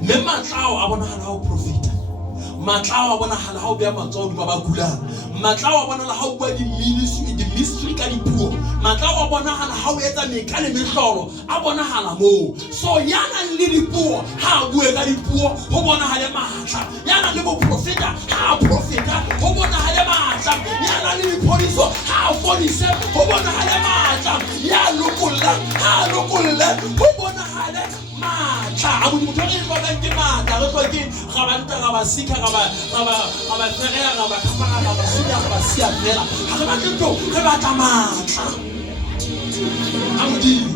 mme matlao a bona hala o profeta matlao a bona hala ha o bea matsoho di ba kulang matlao a bona la ha o bua di mystery ka dipuo matlao a bona hala ha o etsa meka le mehlolo a bona hala mo so yana le dipuo ha bue ka dipuo ho bona hala matla yana le bo profeta ha profeta ho bona hala matla yana le diphodiso ha fodise ho bona hala matla ya lokolla ha lokolla ho bona hala matla a mo motho re ba ke matla re tlo ke ga ba nta ga ba sika ga ba tsega ga ba kapara ga ba sika ga ba sia fela ga ba tlo re ba tla matla a modimo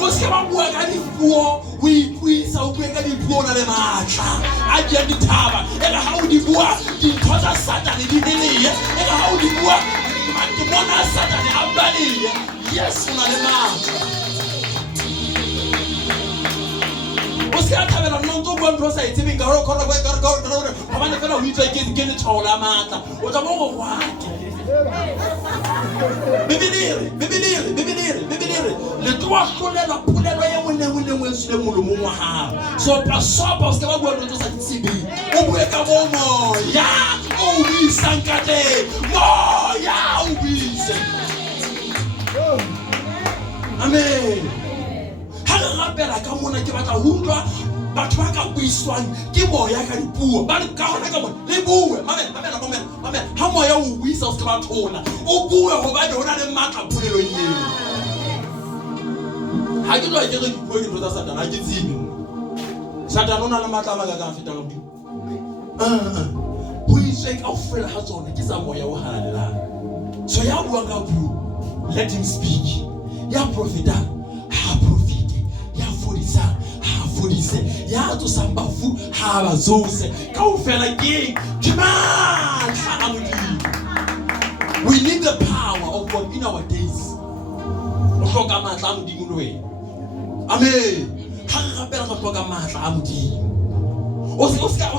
o se ba bua ka dipuo o ipuisa o bua ka dipuo na le matla a di dithaba e ga ha o di bua dintho tsa satane di neleye e ga ha o di bua ke bona satane a balile yes o na le matla o se a thabela nna ntse o bua ntho o sa itsebeng ka gore ha bane fela o itswa ke le tshwao la matla o tla bo go gwake Bibelere. Le tloa hlolela polelo ya ngwe e sule molomong wa hao. Sopa o ska ba bua ntho tsa ditsebi. O bue ka mo moya o buisang ka teng. Moya o buise. Amen. Ha re rapela ka mona ke batla ho utlwa batho ba ka buiswang ke moya ka dipuo ba ka hona ka mona le bue mamela ha moya o buisa o ska ba thola o bue hobane hona le matla polelong eo. Ha ke tloa ke re dipuo ke ntho tsa Satana, ha ke tsebe Satana o na le matla a makakang feta ka modimo. Ho iswe kaofela ha tsona ke tsa moya o halalelang. So ya buang ka puo, let him speak. Ya profeta ha profete, ya fodisa ha fodise, ya tsosang bafu ha ba tsose. Kaofela ke matla a modimo. We need the power of God in our days. O hloka matla a modimo le wena. Amen. Ha re rapela go hloka matla a modimo. O ska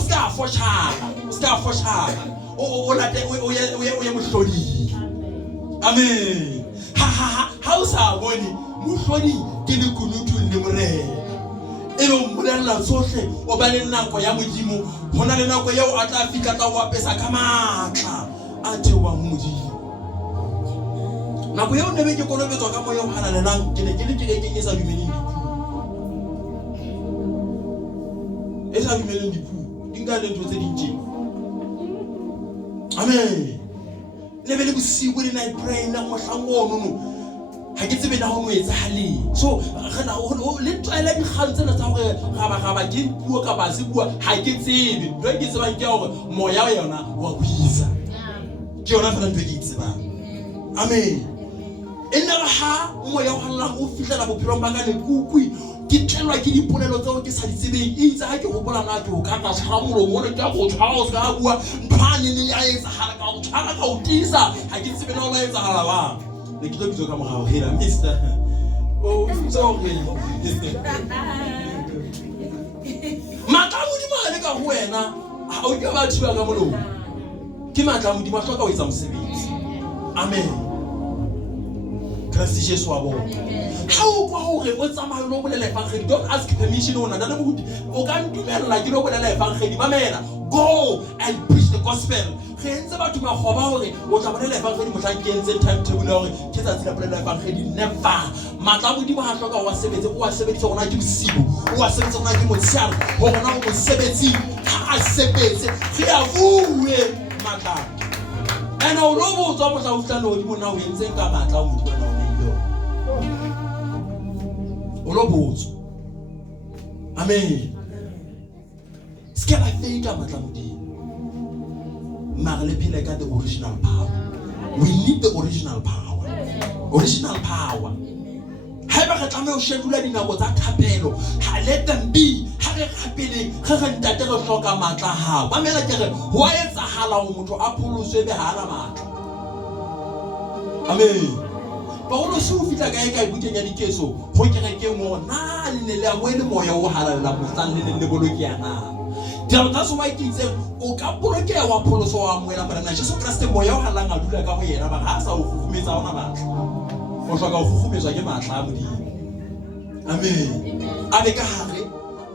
foshara. O late o ye mohlodi. Amen. Ha o sa bone mohlodi ke le kunutu le morena. Ebe mmolella tsohle o ba le nako ya modimo. Hona le nako eo a tla fitla tla o apesa ka matla a theowa ho modimo. Nako eo ne be ke kolobetswa ka moya o halalelang ke ne ke le kerekeng e sa dumeleng dipuo. E sa dumeleng dipuo. Di nka le ntho tse ding tjena. Amen. Le be le bosiu le night prayer na mohlang ono. Ha ke tsebe na ho etsahale. So rena le tswela di kgang tsena tsa hore ga ba ke puo ka ba se bua ha ke tsebe. Ntho ke tsebang ke hore moya yona wa buisa. Ke yona fela ntho ke tsebang. Amen. Ena ha moya o hallang o fihlela bophelong ba ka le kukui ke tlelwa ke dipolelo tseo ke sa di tsebeng. E itse ha ke hopola na ke o ka ka tshwara molomo le ke go tshwara o ska bua nthwane le ya etsahala ka o tshwara ka o tisa ha ke tsebe na o la etsahala ba le ke tlo ka morao hela mister oh sorry matla modimo a le ka ho wena ha o ke ba thiba ka molomo ke matla modimo a hloka ho etsa mosebetsi. Amen. Christ Jesus wa bona. Ha o kwa hore o tsamaya lo bolela evangeli, don't ask permission ona nna le bodi o ka ntumella ke lo bolela evangeli mamela go and preach the gospel. Re ntse batho ba goba hore o tla bolela evangeli motlang ke ntse timetable hore ke tsa tsela bolela evangeli never. Matla modimo ha hloka wa sebetse o wa sebetsa ona ke bosibo o wa sebetsa ona ke motshiare hore na o mosebetsi ha a sebetse re a bue matla ena o lo botswa motla o fitla no di bona o entse ka matla o modimo na Olobotso. Amen. Ska la feta matla modimo. Mara le phele ka the original power. We need the original power. Original power. Ha ba ka tlameha o shedula dinako tsa thapelo. Ha let them be. Ha re rapele ga ga ntate re hloka matla ha. Ba mela ke re ho etsahala ho motho a pholoswe be ha na matla. Amen. Paulo se o fitla kae kae bukeng ya dikeso ho kereke mo na le le angwe le moya o halala motlang le bolokiana. Taba tsa so ba itse o ka bolokea wa pholoso wa moela morena Jesu Kriste moya o halanga dula ka ho yena ba ha sa o fufumetsa ona matla. O hloka ho fufumetswa ke matla a modimo. Amen. Abe ka hare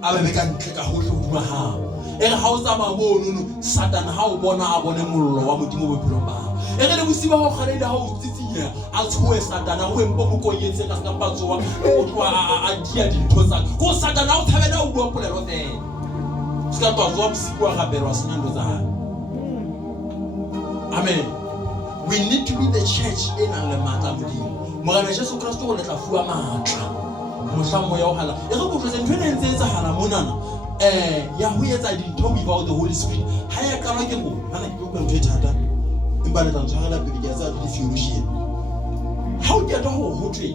abe ka ntle ka hohle hodima hao. E re ha o tsama mono Satan ha o bona a bone mollo wa modimo bophelong ba hao. E re le bosiba ho kgale le ha o tsitsinya a tshoe Satana ho empo mo koyetse ka ska patsowa o tloa a dia dintho tsa go Satana o thabela o bua polelo fela ska patsowa bosiku wa gapelwa sena ntho tsa ha. Amen. We need to be the church in le matla modimo morana Jesu Kriste o le tla fuwa matla mohlang moya o hala e re go tlotse ntho e ntse etsahala monana ya ho etsa dintho without the Holy Spirit ha ya qala ke go hana ke go ntho e thata empa le tla tshwarela pele ke tsa di theology. Ha o ke ho thwe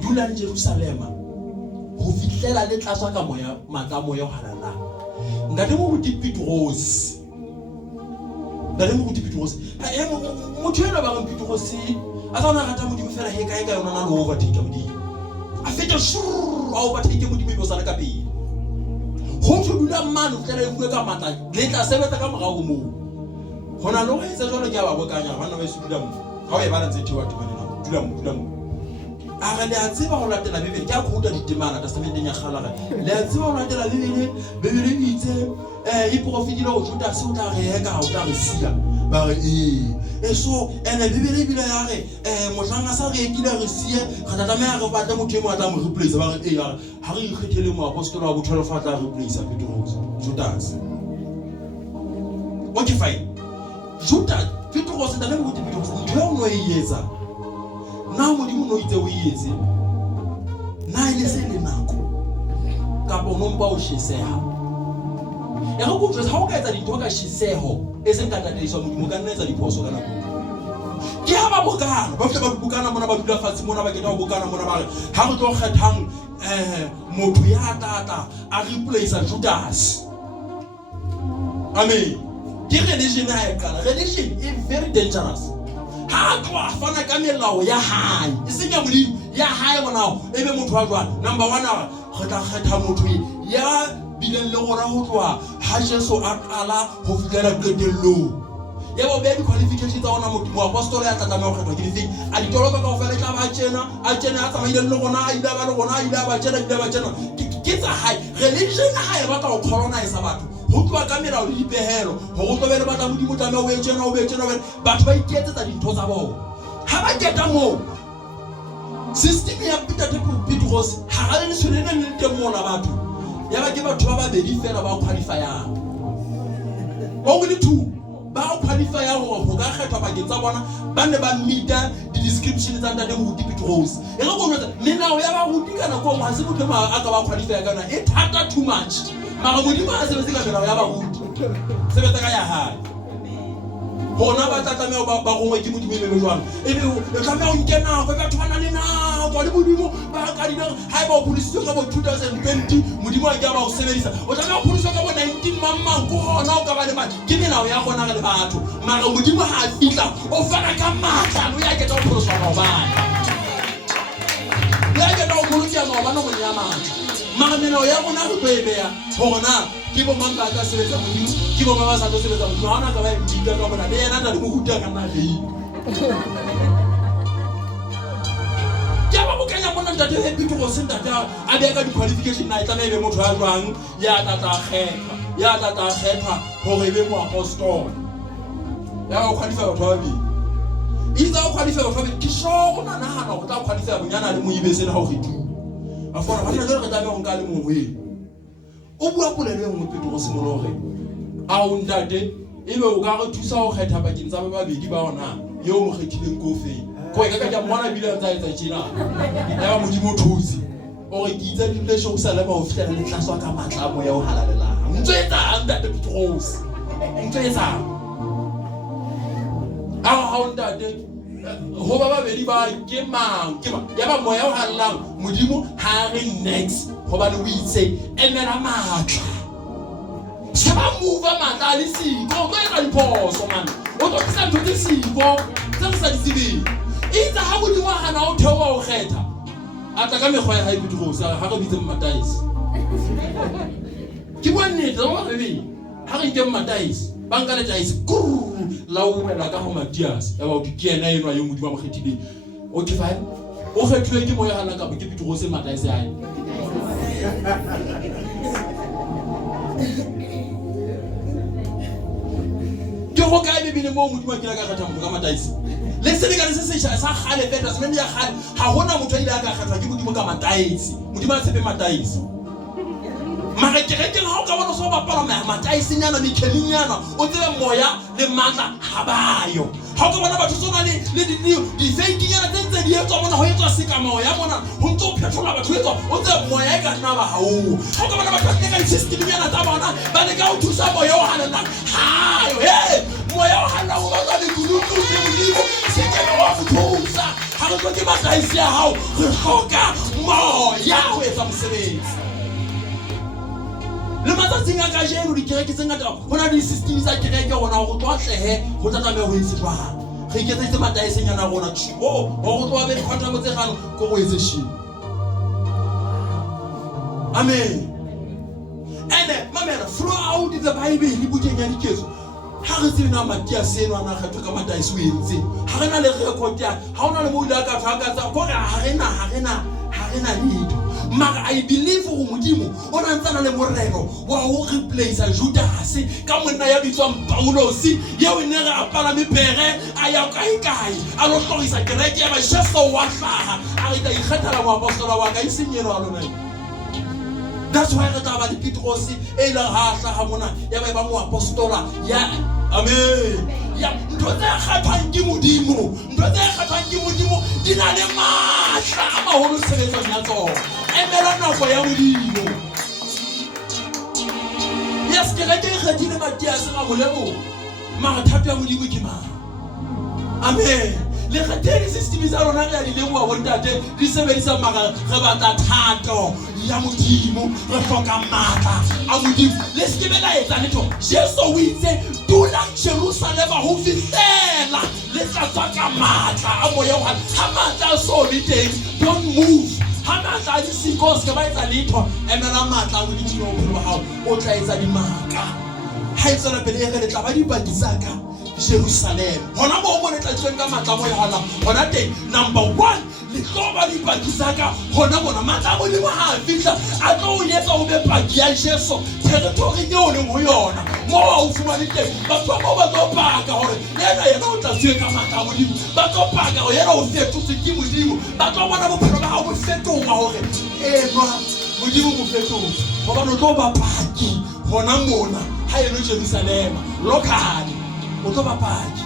dula Jerusalema ho fitlela le tlaswa ka moya matla moya o halala ngate mo di Petros ha motho ena ba Petros a tsona rata modimo fela he kae ka yona na lo overtake modimo a feta shuru a overtake modimo go sala ka pele ho thwe dula mano fela e bue ka matla le tla sebetsa ka morao mo hona lo etsa jwalo ke ba bokanya bana ba se dula mo ha o e bala ntse thewa temane na dula mo a re le a tseba ho latela Bibele ke a khuta ditemana testamenteng ya kgala le a tseba ho latela Bibele itse e profetile ho Judas o tla re ka o tla re sia ba re so ene Bibele bila ya re motlanga sa re ekile re sie ga tata me a re batla motho e mo atla mo replace ba re ha re ikgethele mo apostolo wa bo 12 a tla replace Petrus Judas okay fine Judas Petrus nda le mo di Petrus ntho no e yetsa na modimo no itse o yetse na ile se le nako ka bono mba o shiseha ya go go ha o ka etsa dintho ka shiseho e se nka tataiswa modimo ka nna etsa diphoso ka nako ke ha ba bokana ba fela ba bokana mona ba dula fatshe mona ba keta bokana mona ba re ha go tlo kgethang motho ya tata a replace Judas amen ke religion ha e kala religion is very dangerous ha tloa fana ka melao ya hae e senya modimo ya hae bona ebe motho wa jwana number 1 re tla kgetha motho ya bileng le gora ho tloa ha Jesu a qala ho fitela qetellong ya bo be di qualifications tsa ona motho mo apostolo ya tla mo kgetho ke difeng a ditoloka ka ofela tla ba a tsena a tsamaile le gona a ila ba le gona a ila ba tsena ke tsa hae religion ha e batla go colonize batho ho tloa ka melao le dipehelo ho go tlobele batla modimo tla o be tsena batho ba iketsetsa dintho tsa bona ha ba keta mo system ya Petrus ha ga le tshwelene le teng mona batho ya ba ke batho ba babedi fela ba qualify only two ba qualify ho ka kgethwa bakeng tsa bona ba ne ba meeta di description tsa ntate mo di Petrus e go bona melao ya ba go dikana ko mo ha se motho a ka ba qualify kana e thata too much mara modimo a sebetsa ka melao ya ba go sebetsa ka ya hae bona ba tlatlame ba gongwe ke modimo e be jwang e be o tlameha o nke nako batho ba na le nako le modimo ba ka dina ha ba o pulisitswe ka bo 2020 modimo a ke ba o sebedisa o tlameha o pulisitswe ka bo 19 mamang ko hona o ka ba le madi ke melao ya gona ga le batho mara modimo ha a fitla o fana ka matla o ya ke tla o puliswa ka bana ya ke tla o puliswa ka bana mo ya matla mara melao ya gona go bebeya gona ke bo mang ba ka sebetsa modimo ke bo ba sa tlo sebetsa modimo ha ona ka ba dika ka bona le yena tla le mo huta ka nna le ya ba bokanya mona ntate e Petrus ntate a be ka di qualification na tla be motho a jwang ya tla kgetha hore be mo apostol ya o qualify o thobi iza o qualify o thobi ke sho go nana hana go tla qualify bonyana le mo ibese le ha o khitu a fona ba tla re tla be go nka le mo we o bua polelo e nngwe Petrus mo lore a o ntate ebe o ka re thusa go kgetha bakeng tsa ba babedi ba ona yo mo kgethileng ko fe ko e ka ja mona bile tsa etsa tshina ya ba modimo thusi o re ke itse dile sho sa le ba o fitela le tlaswa ka matla mo ya o halalela ntsetsa ntate Petrus ntsetsa a o ntate ho ba babedi ba ke mang ya ba moya o hallang modimo ha re next ho ba le o itse emela matla se ba move matla le siko o ka diphoso man o tlo tsaya ntho tse siko tse sa ditsebeng itse ha modimo hana o thewa o kgetha a tla ka mekgwa ya hae Petrus ha re bitse Mataisi ke bone tlo ba bebe ha re ke Mataisi ba nka le taisi la o wela ka ho Matias ya ba o ke ena enwa yo modimo a mo kgethile o ke fine o kgethilwe ke moya hana ka bo ke Petrus Mataisi hae ke go ka e bile mo modimo ke la ka kgetha motho ka Mataisi le se ka se sa gale feta se ya gale ha hona motho ile a ka kgetha ke modimo ka Mataisi modimo a tshepe Mataisi mara ke reke ha o ka bona so ba pala Mataisi nyana mikhelinyana o tsebe moya le matla ha bayo ha o ka bona batho tsona le di fake nyana tse di etswa mona ho etswa seka moya mona ho ntso phetola batho etswa o tsebe moya e ka nna ba ha o ha o ka bona batho ba ka system nyana tsa bona ba le ka o thusa moya o hanela hayo moya o hanela o ba le gulutu le modimo se ke ba wa futhusa ha re tlo ke Mataisi ya hao re hloka moya o etsa mosebetsi le matsatsing a ka jeno di kereke tse ngata hona di system tsa kereke gona go tlotlehe go tlatame ho itse jwang re iketse Mataisi nyana gona go tloa be khwata motse gano go go etse shi amen ene mamela throughout the Bible le bukeng ya diketso ha re tsena matia seno ana kgetho ka mata isu entse ha rena le record ya ha ona le mo ile ka faka tsa go ha rena letho. Mara I believe go modimo o na ntsana le morero wa go replace Judas ka monna ya bitswang Paulos yeo ne re apala mepere a ya kae a lo tlogisa kereke ya ba sheso wa hlaga a re ta ikgethela mo apostola wa ka isenyelo a lona. That's why re taba di Petros e la ha hlaga mona ya ba mo apostola ya amen. Ya ntho tse kgathang ke modimo di na le matla a maholo sebetsong ya tsona. Emela nako ya modimo. Yes, ke rete kgathile matia se ga molemo mara thato ya modimo ke mang? Amen. Le kgathele system tsa rona re ya di leboa bontate di sebedisa mara re batla thato ya modimo re hloka matla a modimo. Le se ke bela etsa letho Jesu o itse dula Jerusalema ho fihlela le tla tsaka matla a moya wa ha matla so le teng. Don't move. Hamata di sikos ke ba etsa letho emela matla a modimo o phelo ha o tla etsa di maka. Ha etsa le pele re tla ba di bakisaka Jerusalem. Hona mo mo le tla tsweng ka matla mo ya hona. Hona teng number 1 le tloba di bakisaka hona bona matla mo le ha fihla a tlo o yetsa o be paki ya Jesu territory e o le mo yona. Mo o fumane teng batho ba tlo paka hore yena o tla tsweng ka matla mo dimo ba tlo paka hore yena o fetotse ke modimo ba tlo bona bophelo ba hao bo fetoga hore no modimo mo fetotse goba no tlo ba paki hona mona ha eno Jerusalem locally o tlo ba paki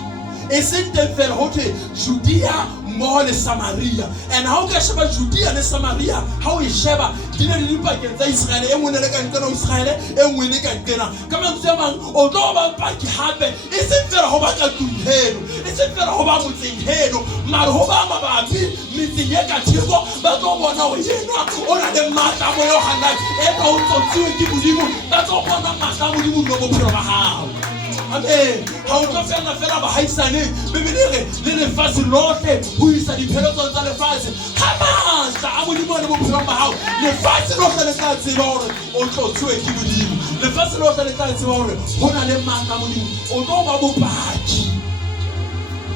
e seng teng fela ho thwe Judea mmoho le Samaria. And ha o ka sheba Judea le Samaria ha o e sheba di ne di dipakeng tsa Israele e ngwe le ka nkena Israele e ngwe le ka nkena ka mantswe a mang o tlo ba paki hape e seng fela ho ba ka tlung e seng fela ho ba motseng heno mara ho ba mabapi metseng e ka theko ba tlo bona ho yena o na le matla mo yo hana e ka o tsotsiwe ke modimo ba tlo bona matla mo modimo mo bophelo ba hao. Amen. Ha o tlo fela ba haisane bebele le lefatshe lohle ho isa diphelezo tsa lefatshe ha matla a modimo le bophelo ba hao lefatshe lohle le tla tseba hore o tlo tswe ke modimo lefatshe lohle le tla tseba hore ho na le matla modimo o tlo ba bopaki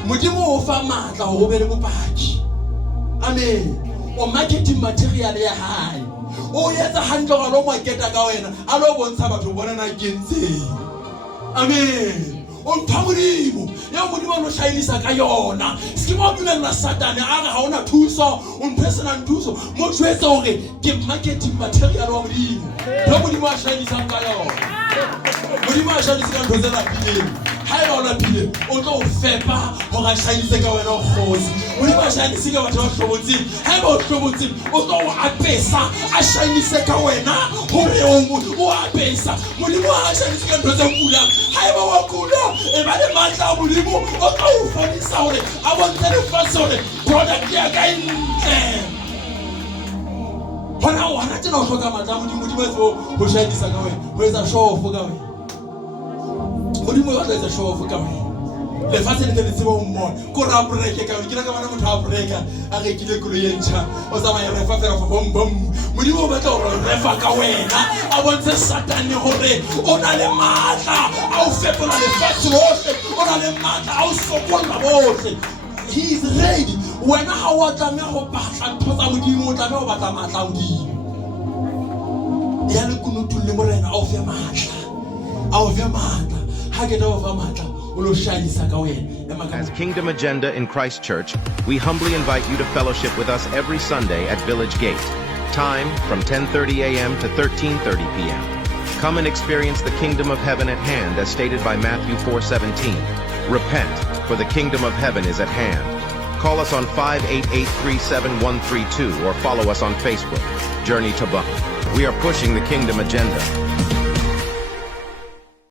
modimo o fa matla ho be le bopaki. Amen. O marketing material ya hae o yetsa hantle ga lo marketa ka wena a lo bontsha batho bona na kentse. Amen. On modimo ya modimo lo shainisa ka yona se mo bulela Satane a ga ona thuso on personal thuso mo tshwetsa hore ke marketing material wa modimo lo modimo a shainisa ka yona modimo a shainisa ka ntho tsena pile ha e ona pile o tlo fepa ho ga shainise ka wena khosi modimo a shainisa ka batho ba hlobotsi ha e ba o hlobotsi o tlo a pesa a shainise ka wena hore o a pesa modimo a shainisa ka ntho tse kula ha e ba wa kula e ba le matla a modimo o tlo o fonisa hore a bontshe lefatshe hore product ya ka e ntle. Hona o hana tena o hloka matla a modimo ho shainisa ka wena ho etsa show off ka wena modimo o etsa show off ka wena lefatshe le tse tsebo mmona ko ra break ka wena ke ra ka bana motho a break a rekile kulo ye ntsha o tsamaya refa fela fa bom modimo o batla hore refa ka wena a bontshe Satane hore o na le matla a o fetola lefatshe lohle o na le matla a o sokolla bohle. He is ready. Wena ha o tlameha go batla ntho tsa modimo o tlameha go batla matla a modimo ya le kunutu le morena a o fe matla ha ke da o fa matla. As Kingdom Agenda in Christ Church, we humbly invite you to fellowship with us every Sunday at Village Gate. Time from 10:30 a.m. to 13:30 p.m. Come and experience the kingdom of heaven at hand as stated by Matthew 4:17. Repent, for the kingdom of heaven is at hand. Call us on 588-37132 or follow us on Facebook. Journey Thabang. We are pushing the kingdom agenda.